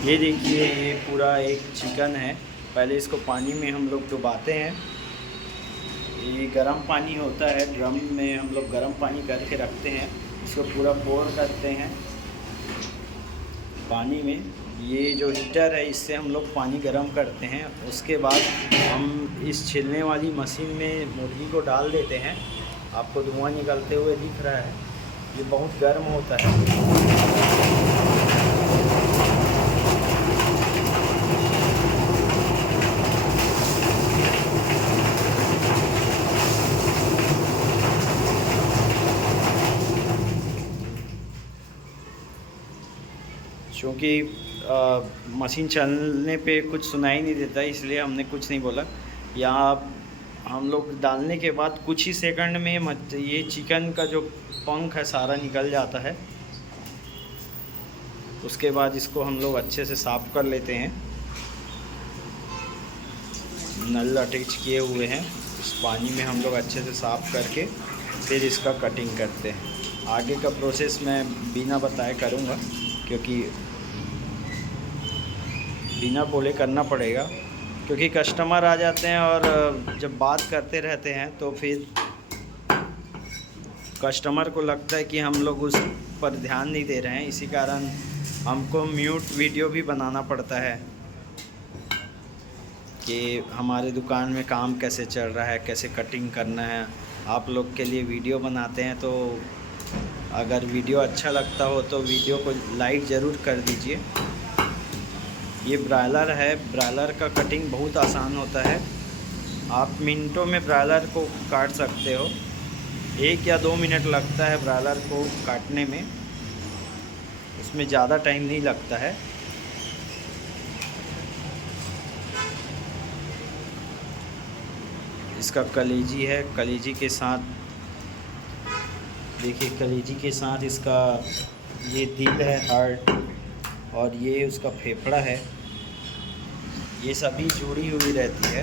ये देखिए, ये पूरा एक चिकन है। पहले इसको पानी में हम लोग डुबाते हैं। ये गर्म पानी होता है, ड्रम में हम लोग गर्म पानी करके रखते हैं। इसको पूरा पोर करते हैं पानी में। ये जो हीटर है, इससे हम लोग पानी गर्म करते हैं। उसके बाद हम इस छिलने वाली मशीन में मुर्गी को डाल देते हैं। आपको धुआं निकलते हुए दिख रहा है। ये बहुत गर्म होता है। क्योंकि मशीन चलने पे कुछ सुनाई नहीं देता, इसलिए हमने कुछ नहीं बोला। यहाँ हम लोग डालने के बाद कुछ ही सेकंड में ये चिकन का जो पंख है सारा निकल जाता है। उसके बाद इसको हम लोग अच्छे से साफ़ कर लेते हैं। नल अटैच किए हुए हैं, इस पानी में हम लोग अच्छे से साफ़ करके फिर इसका कटिंग करते हैं। आगे का प्रोसेस मैं बिना बताए करूँगा, क्योंकि बिना बोले करना पड़ेगा, क्योंकि कस्टमर आ जाते हैं और जब बात करते रहते हैं तो फिर कस्टमर को लगता है कि हम लोग उस पर ध्यान नहीं दे रहे हैं। इसी कारण हमको म्यूट वीडियो भी बनाना पड़ता है कि हमारे दुकान में काम कैसे चल रहा है, कैसे कटिंग करना है। आप लोग के लिए वीडियो बनाते हैं, तो अगर वीडियो अच्छा लगता हो तो वीडियो को लाइक ज़रूर कर दीजिए। ये ब्रायलर है। ब्रायलर का कटिंग बहुत आसान होता है। आप मिनटों में ब्रायलर को काट सकते हो। 1 या 2 मिनट लगता है ब्रायलर को काटने में, उसमें ज़्यादा टाइम नहीं लगता है। इसका कलेजी है, कलेजी के साथ देखिए, कलेजी के साथ इसका ये दिल है, हार्ट, और ये उसका फेफड़ा है। ये सभी जुड़ी हुई रहती है।